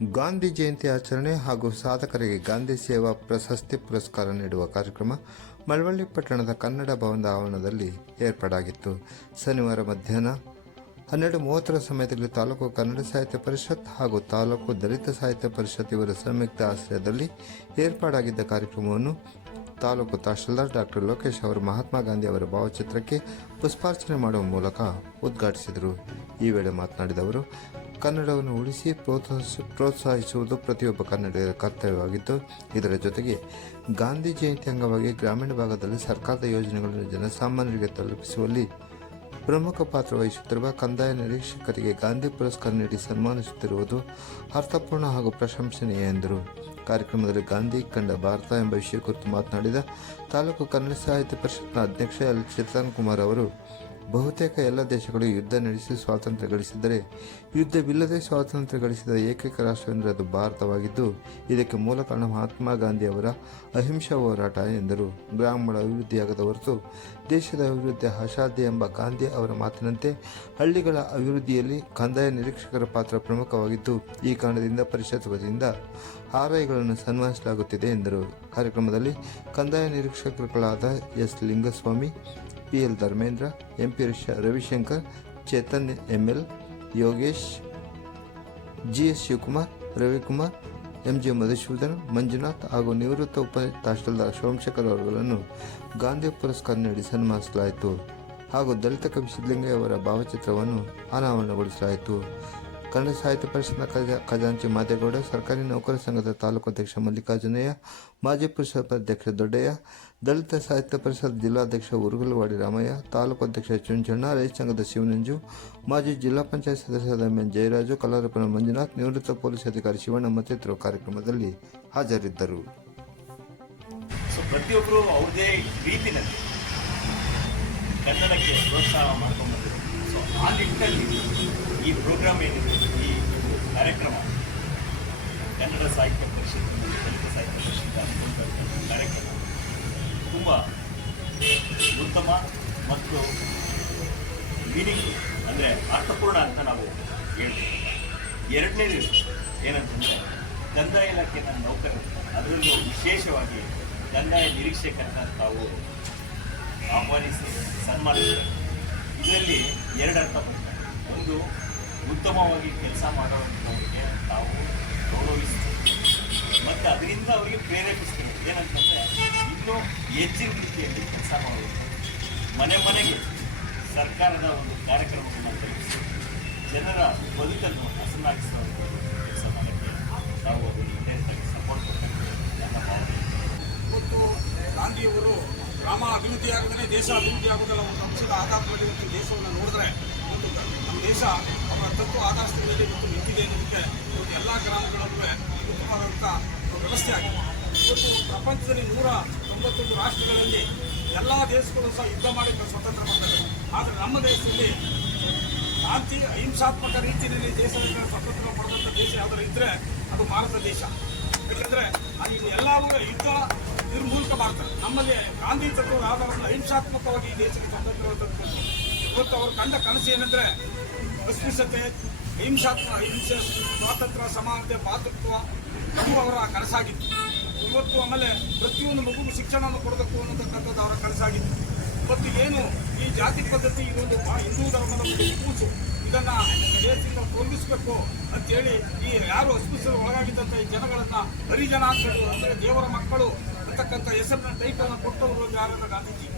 ಗಾಂಧಿ ಜಯಂತಿ ಆಚರಣೆ ಹಾಗೂ ಸಾಧಕರಿಗೆ ಗಾಂಧಿ ಸೇವಾ ಪ್ರಶಸ್ತಿ ಪುರಸ್ಕಾರ ನೀಡುವ ಕಾರ್ಯಕ್ರಮ ಮಳವಳ್ಳಿ ಪಟ್ಟಣದ ಕನ್ನಡ ಭವನದ ಆವರಣದಲ್ಲಿ ಏರ್ಪಾಡಾಗಿತ್ತು. ಶನಿವಾರ ಮಧ್ಯಾಹ್ನ 12:30 ಸಮಯದಲ್ಲಿ ತಾಲೂಕು ಕನ್ನಡ ಸಾಹಿತ್ಯ ಪರಿಷತ್ ಹಾಗೂ ತಾಲೂಕು ದಲಿತ ಸಾಹಿತ್ಯ ಪರಿಷತ್ ಇವರ ಸಂಯುಕ್ತ ಆಶ್ರಯದಲ್ಲಿ ಏರ್ಪಾಡಾಗಿದ್ದ ಕಾರ್ಯಕ್ರಮವನ್ನು ತಾಲೂಕು ತಹಶೀಲ್ದಾರ್ ಡಾಕ್ಟರ್ ಲೋಕೇಶ್ ಅವರು ಮಹಾತ್ಮ ಗಾಂಧಿ ಅವರ ಭಾವಚಿತ್ರಕ್ಕೆ ಪುಷ್ಪಾರ್ಚನೆ ಮಾಡುವ ಮೂಲಕ ಉದ್ಘಾಟಿಸಿದರು. ಈ ವೇಳೆ ಮಾತನಾಡಿದ ಅವರು, ಕನ್ನಡವನ್ನು ಉಳಿಸಿ ಪ್ರೋತ್ಸಾಹಿಸುವುದು ಪ್ರತಿಯೊಬ್ಬ ಕನ್ನಡಿಗರ ಕರ್ತವ್ಯವಾಗಿದ್ದು, ಇದರ ಜೊತೆಗೆ ಗಾಂಧಿ ಜಯಂತಿ ಅಂಗವಾಗಿ ಗ್ರಾಮೀಣ ಭಾಗದಲ್ಲಿ ಸರ್ಕಾರದ ಯೋಜನೆಗಳನ್ನು ಜನಸಾಮಾನ್ಯರಿಗೆ ತಲುಪಿಸುವಲ್ಲಿ ಪ್ರಮುಖ ಪಾತ್ರ ವಹಿಸುತ್ತಿರುವ ಕಂದಾಯ ನಿರೀಕ್ಷಕರಿಗೆ ಗಾಂಧಿ ಪುರಸ್ಕಾರ ನೀಡಿ ಸನ್ಮಾನಿಸುತ್ತಿರುವುದು ಅರ್ಥಪೂರ್ಣ ಹಾಗೂ ಪ್ರಶಂಸನೀಯ ಎಂದರು. ಕಾರ್ಯಕ್ರಮದಲ್ಲಿ ಗಾಂಧಿ ಕಂಡ ಭಾರತ ಎಂಬ ವಿಷಯ ಕುರಿತು ಮಾತನಾಡಿದ ತಾಲೂಕು ಕನ್ನಡ ಸಾಹಿತ್ಯ ಪರಿಷತ್ನ ಅಧ್ಯಕ್ಷ ಎಲ್ ಚೇತನ್ ಕುಮಾರ್ ಅವರು, ಬಹುತೇಕ ಎಲ್ಲ ದೇಶಗಳು ಯುದ್ಧ ನಡೆಸಿ ಸ್ವಾತಂತ್ರ್ಯ ಗಳಿಸಿದರೆ ಯುದ್ಧವಿಲ್ಲದೆ ಸ್ವಾತಂತ್ರ್ಯ ಗಳಿಸಿದ ಏಕೈಕ ರಾಷ್ಟ್ರವೆಂದರೆ ಅದು ಭಾರತವಾಗಿದ್ದು, ಇದಕ್ಕೆ ಮೂಲ ಕಾರಣ ಮಹಾತ್ಮ ಗಾಂಧಿ ಅವರ ಅಹಿಂಸಾ ಹೋರಾಟ ಎಂದರು. ಗ್ರಾಮಗಳ ಅಭಿವೃದ್ಧಿಯಾಗದ ಹೊರತು ದೇಶದ ಅಭಿವೃದ್ಧಿ ಅಸಾಧ್ಯ ಎಂಬ ಗಾಂಧಿ ಅವರ ಮಾತಿನಂತೆ ಹಳ್ಳಿಗಳ ಅಭಿವೃದ್ಧಿಯಲ್ಲಿ ಕಂದಾಯ ನಿರೀಕ್ಷಕರ ಪಾತ್ರ ಪ್ರಮುಖವಾಗಿದ್ದು, ಈ ಕಾರಣದಿಂದ ಪರಿಷತ್ ವತಿಯಿಂದ ಆರ್ಐಗಳನ್ನು ಸನ್ಮಾನಿಸಲಾಗುತ್ತಿದೆ ಎಂದರು. ಕಾರ್ಯಕ್ರಮದಲ್ಲಿ ಕಂದಾಯ ನಿರೀಕ್ಷಕರುಗಳಾದ S Lingaswamy, PL Dharmendra, MP Ravishankar, Chetan ML, Yogesh, GS Shivakumar, Ravikumar, MJ Madhusudan, Manjunath ಹಾಗೂ ನಿವೃತ್ತ ಉಪ ತಹಶೀಲ್ದಾರ್ ಸೋಮಶೇಖರ್ ಅವರುಗಳನ್ನು ಗಾಂಧಿ ಪುರಸ್ಕಾರ ನೀಡಿ ಸನ್ಮಾನಿಸಲಾಯಿತು ಹಾಗೂ ದಲಿತ ಕವಿ ಸಿದ್ದಲಿಂಗಯ್ಯ ಅವರ ಭಾವಚಿತ್ರವನ್ನು ಅನಾವರಣಗೊಳಿಸಲಾಯಿತು. ಕನ್ನಡ ಸಾಹಿತ್ಯ ಪರಿಷತ್ನ ಖಜಾಂಚಿ ಮಾದೇಗೌಡ, ಸರ್ಕಾರಿ ನೌಕರ ಸಂಘದ ತಾಲೂಕು ಅಧ್ಯಕ್ಷ ಮಲ್ಲಿಕಾರ್ಜುನಯ್ಯ, ಮಾಜಿ ಪರಿಷತ್ ಅಧ್ಯಕ್ಷ ದೊಡ್ಡಯ್ಯ, ದಲಿತ ಸಾಹಿತ್ಯ ಪರಿಷತ್ ಜಿಲ್ಲಾಧ್ಯಕ್ಷ ಉರುಗಲವಾಡಿ ರಾಮಯ್ಯ, ತಾಲೂಕು ಅಧ್ಯಕ್ಷ ಚುಂಚಣ್ಣ, ರೈತ ಸಂಘದ ಶಿವನಂಜು, ಮಾಜಿ ಜಿಲ್ಲಾ ಪಂಚಾಯತ್ ಸದಸ್ಯರಾದ MN ಜಯರಾಜು, ಕಲಾರಪನ ಮಂಜುನಾಥ್, ನಿವೃತ್ತ ಪೊಲೀಸ್ ಅಧಿಕಾರಿ ಶಿವಣ್ಣ ಮತ್ತಿತರರು ಕಾರ್ಯಕ್ರಮದಲ್ಲಿ ಹಾಜರಿದ್ದರು. ಪ್ರತಿಯೊಬ್ಬರು ಅವ್ರದೇ ರೀತಿಯಲ್ಲಿ ಕನ್ನಡಕ್ಕೆ ಪ್ರೋತ್ಸಾಹ ಮಾಡ್ಕೊಂಡ್ಬಂದಿದ್ದಾರೆ. ಸೊ ಆ ನಿಟ್ಟಿನಲ್ಲಿ ಈ ಪ್ರೋಗ್ರಾಮ್ ಏನಿದೆ, ಈ ಕಾರ್ಯಕ್ರಮ ಕನ್ನಡ ಸಾಹಿತ್ಯ ಪರಿಷತ್, ದಲಿತ ಸಾಹಿತ್ಯ ಪರಿಷತ್ ಕಾರ್ಯಕ್ರಮ ತುಂಬ ಉತ್ತಮ ಮತ್ತು ಮೀನಿಂಗ್ ಅಂದರೆ ಅರ್ಥಪೂರ್ಣ ಅಂತ ನಾವು ಹೇಳ್ತೀವಿ. ಎರಡನೇದು ಏನಂತಂದರೆ ಕಂದಾಯ ಇಲಾಖೆಯ ನೌಕರರು, ಅದರಲ್ಲೂ ವಿಶೇಷವಾಗಿ ಕಂದಾಯ ನಿರೀಕ್ಷಕರನ್ನ ತಾವು ಆಹ್ವಾನಿಸಿ ಸನ್ಮಾನಿಸ್ತಾರೆ. ಇದರಲ್ಲಿ ಎರಡು ಅರ್ಥ ಬರ್ತದೆ. ಒಂದು, ಉತ್ತಮವಾಗಿ ಕೆಲಸ ಮಾಡೋವಂಥವ್ರಿಗೆ ತಾವು ಗೌರವಿಸ್ತೀವಿ ಮತ್ತು ಅದರಿಂದ ಅವರಿಗೆ ಪ್ರೇರೇಪಿಸ್ತೀವಿ. ಏನಂತಂದರೆ ಇನ್ನೂ ಹೆಚ್ಚಿನ ರೀತಿಯಲ್ಲಿ ಕೆಲಸ ಮಾಡಬೇಕು, ಮನೆ ಮನೆಗೆ ಸರ್ಕಾರದ ಒಂದು ಕಾರ್ಯಕ್ರಮವನ್ನು ತಲುಪಿಸಿ ಜನರ ಬದುಕನ್ನು ಹಸನಾಗಿಸುವಂಥ ಕೆಲಸ ಮಾಡೋಕ್ಕೆ ನಾವು ಅದನ್ನು ವಿಶೇಷವಾಗಿ ಸಪೋರ್ಟ್ ಕೊಡ್ತಕ್ಕಂಥ ನನ್ನ ಭಾವನೆ. ಮತ್ತು ಗಾಂಧಿಯವರು ಗ್ರಾಮ ಅಭಿವೃದ್ಧಿ ಆಗದೇ ದೇಶ ಅಭಿವೃದ್ಧಿ ಆಗೋದಲ್ಲ. ಒಂದು ಅಂಶದ ಆಧಾರದಲ್ಲಿ ಒಂದು ದೇಶವನ್ನು ನೋಡಿದ್ರೆ ಒಂದು ನಮ್ಮ ದೇಶ ಅವರ ತತ್ವ ಆಧಾರದ ಮೇಲೆ ಇವತ್ತು ನಿಂತಿದೆ ಅನ್ನೋದಕ್ಕೆ ಇವತ್ತು ಎಲ್ಲ ಗ್ರಾಮಗಳಲ್ಲೂ ಉತ್ತಮವಾದಂಥ ವ್ಯವಸ್ಥೆ ಆಗಿದೆ. ಇವತ್ತು ಪ್ರಪಂಚದಲ್ಲಿ 191 ರಾಷ್ಟ್ರಗಳಲ್ಲಿ ಎಲ್ಲ ದೇಶಗಳು ಸಹ ಯುದ್ಧ ಮಾಡಿ ಸ್ವತಂತ್ರ ಬಂದಿದೆ. ಆದರೆ ನಮ್ಮ ದೇಶದಲ್ಲಿ ಶಾಂತಿ ಅಹಿಂಸಾತ್ಮಕ ರೀತಿಯಲ್ಲಿ ದೇಶದಿಂದ ಸ್ವತಂತ್ರ ಪಡೆದಂಥ ದೇಶ ಯಾವುದಾದ್ರು ಇದ್ದರೆ ಅದು ಭಾರತ ದೇಶ. ಯಾಕಂದರೆ ಅಲ್ಲಿ ಎಲ್ಲವೂ ಯುದ್ಧ ಇದ್ರ ಮೂಲಕ ಮಾಡ್ತಾರೆ. ನಮ್ಮಲ್ಲಿ ಗಾಂಧಿ ತತ್ವದ ಆಧಾರವನ್ನು ಅಹಿಂಸಾತ್ಮಕವಾಗಿ ಈ ದೇಶಕ್ಕೆ ಸ್ವತಂತ್ರವನ್ನು ತಂದುಕೊಂಡು ಇವತ್ತು ಅವರು ಕಂಡ ಕನಸು ಏನಂದರೆ ಅಸ್ಪೃಶ್ಯತೆ, ಅಹಿಂಸೆ, ಸ್ವಾತಂತ್ರ್ಯ, ಸಮಾನತೆ, ಮಾತೃತ್ವ ಅದು ಅವರ ಕನಸಾಗಿತ್ತು. ಇವತ್ತು ಆಮೇಲೆ ಪ್ರತಿಯೊಂದು ಮಗುಗೂ ಶಿಕ್ಷಣವನ್ನು ಕೊಡಬೇಕು ಅನ್ನತಕ್ಕಂಥದ್ದು ಅವರ ಕನಸಾಗಿತ್ತು. ಇವತ್ತು ಏನು ಈ ಜಾತಿ ಪದ್ಧತಿ ಇದೊಂದು ಹಿಂದೂ ಧರ್ಮದ ಒಂದು ಕೂಸು, ಇದನ್ನು ದೇಶದಿಂದ ತೊಲಗಿಸಬೇಕು ಅಂತೇಳಿ ಈ ಯಾರು ಅಸ್ಪೃಶ್ಯರು ಒಳಗಾಗಿದ್ದಂಥ ಈ ಜನಗಳನ್ನು ಹರಿಜನ ಅಂತ ಅಂದರೆ ದೇವರ ಮಕ್ಕಳು ಅಂತಕ್ಕಂಥ ಹೆಸರಿನ ಟೈಟನ್ನು ಕೊಟ್ಟವರು ಯಾರನ್ನ ಗಾಂಧೀಜಿ.